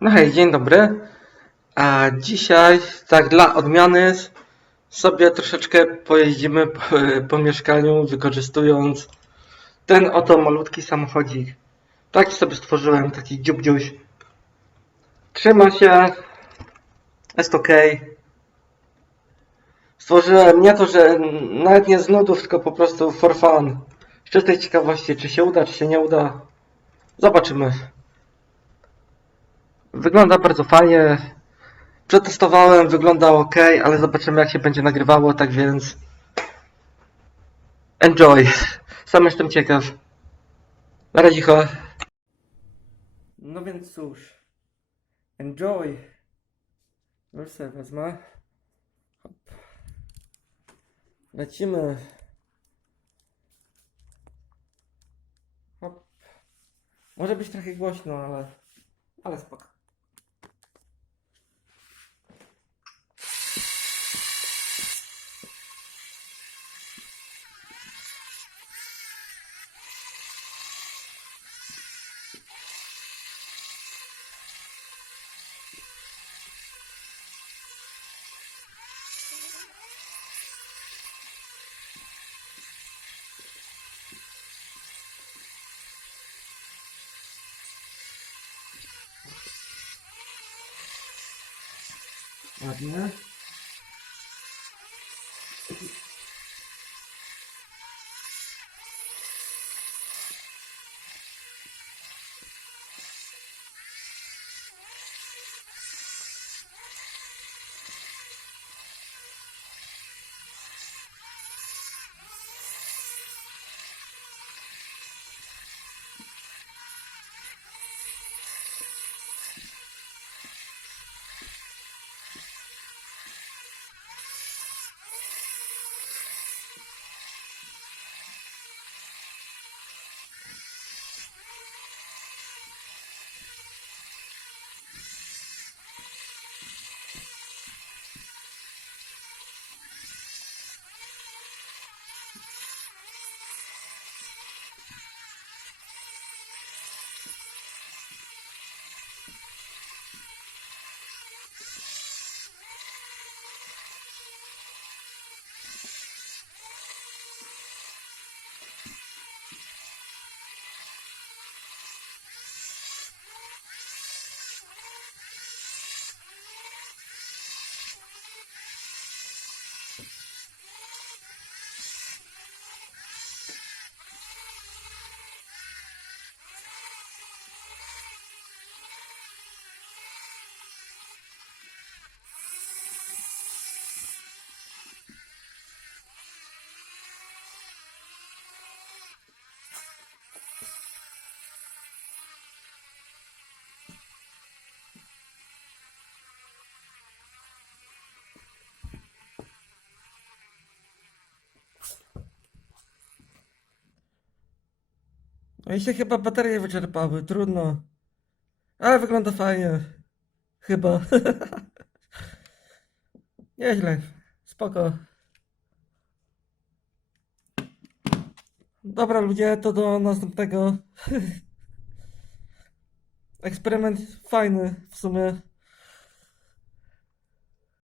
No hej, dzień dobry. A dzisiaj, tak dla odmiany, sobie troszeczkę pojeździmy po, po mieszkaniu, wykorzystując ten oto malutki samochodzik. Taki sobie stworzyłem, taki dziubdziuś. Trzyma się, jest ok. Stworzyłem nie to, że nawet nie z nudów, tylko po prostu for fun. Z czystej ciekawości, czy się uda, czy się nie uda. Zobaczymy. Wygląda bardzo fajnie. Przetestowałem, wygląda ok, ale zobaczymy jak się będzie nagrywało, tak więc enjoy. Sam jestem ciekaw. Na razie. No więc cóż. Enjoy. Już sobie wezmę. Hop. Lecimy. Hop. Może być trochę głośno, ale, ale spoko. Up here. No i się chyba baterie wyczerpały, trudno. Ale wygląda fajnie. Chyba. Nieźle. Spoko. Dobra ludzie, to do następnego. Eksperyment fajny w sumie.